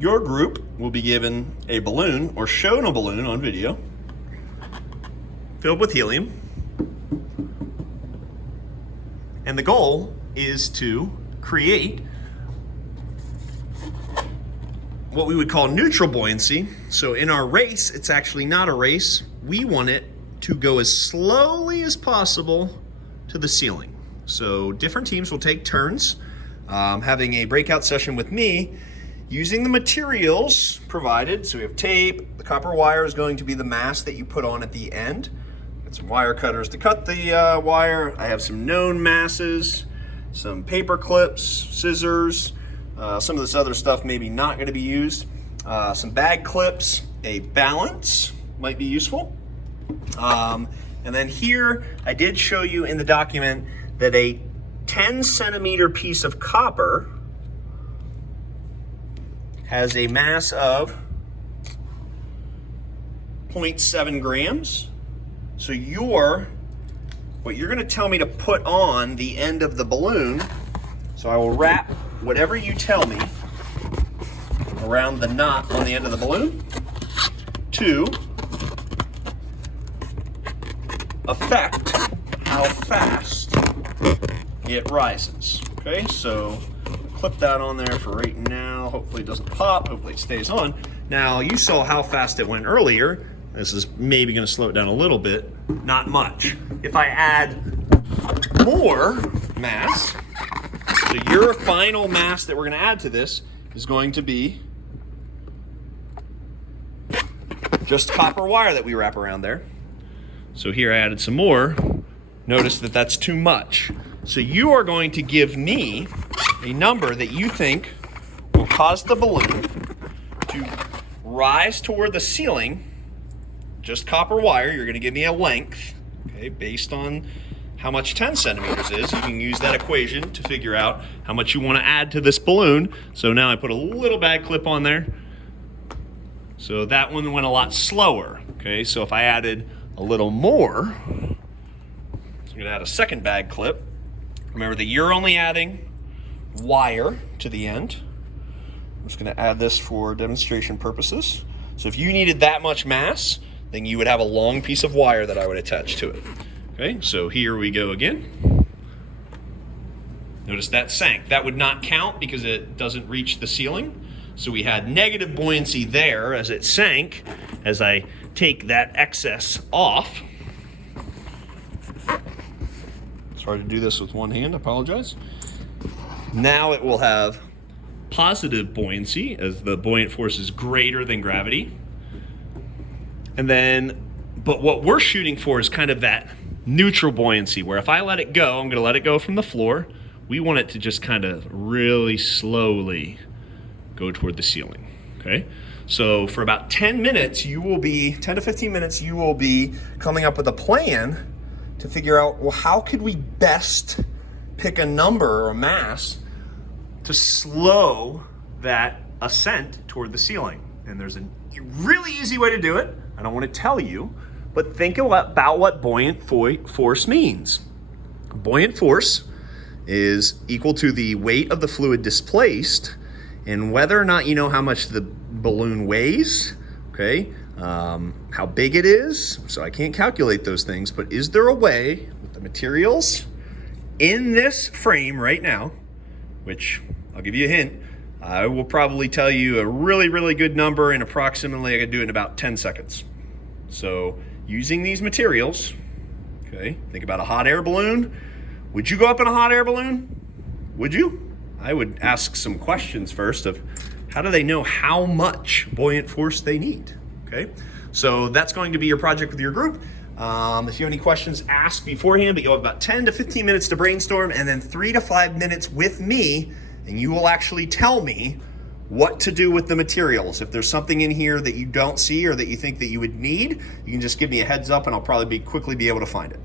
Your group will be given a balloon or shown a balloon on video filled with helium. And the goal is to create what we would call neutral buoyancy. So in our race, it's actually not a race. We want it to go as slowly as possible to the ceiling. So different teams will take turns having a breakout session with me using the materials provided. So we have tape, the copper wire is going to be the mass that you put on at the end. Got some wire cutters to cut the wire. I have some known masses, some paper clips, scissors, some of this other stuff maybe not going to be used. Some bag clips, a balance might be useful. And then here, I did show you in the document that a 10 centimeter piece of copper has a mass of 0.7 grams. So what you're gonna tell me to put on the end of the balloon, so I will wrap whatever you tell me around the knot on the end of the balloon to affect how fast it rises. Okay, so clip that on there for right now. Hopefully it doesn't pop, hopefully it stays on. Now you saw how fast it went earlier. This is maybe gonna slow it down a little bit, not much. If I add more mass, so your final mass that we're gonna add to this is going to be just copper wire that we wrap around there. So here I added some more. Notice that that's too much. So you are going to give me a number that you think will cause the balloon to rise toward the ceiling. Just copper wire, you're gonna give me a length, okay, based on how much 10 centimeters is. You can use that equation to figure out how much you wanna add to this balloon. So now I put a little bag clip on there. So that one went a lot slower, okay? So if I added a little more, so I'm gonna add a second bag clip. Remember that you're only adding wire to the end. I'm just gonna add this for demonstration purposes. So if you needed that much mass, then you would have a long piece of wire that I would attach to it. Okay, so here we go again. Notice that sank. That would not count because it doesn't reach the ceiling. So we had negative buoyancy there as it sank. As I take that excess off. It's hard to do this with one hand, I apologize. Now it will have positive buoyancy as the buoyant force is greater than gravity. And then, but what we're shooting for is kind of that neutral buoyancy where if I let it go, I'm gonna let it go from the floor. We want it to just kind of really slowly go toward the ceiling, okay? So for about 10 minutes, 10 to 15 minutes, you will be coming up with a plan to figure out, well, how could we best pick a number or a mass to slow that ascent toward the ceiling. And there's a really easy way to do it. I don't want to tell you, but think about what buoyant force means. Buoyant force is equal to the weight of the fluid displaced, and whether or not you know how much the balloon weighs, okay, how big it is, so I can't calculate those things, but is there a way with the materials in this frame right now, which I'll give you a hint, I will probably tell you a really, really good number, and approximately I could do it in about 10 seconds. So using these materials, okay, think about a hot air balloon. Would you go up in a hot air balloon? Would you? I would ask some questions first of how do they know how much buoyant force they need, okay? So that's going to be your project with your group. If you have any questions, ask beforehand, but you'll have about 10 to 15 minutes to brainstorm and then 3 to 5 minutes with me, and you will actually tell me what to do with the materials. If there's something in here that you don't see or that you think that you would need, you can just give me a heads up and I'll probably quickly be able to find it.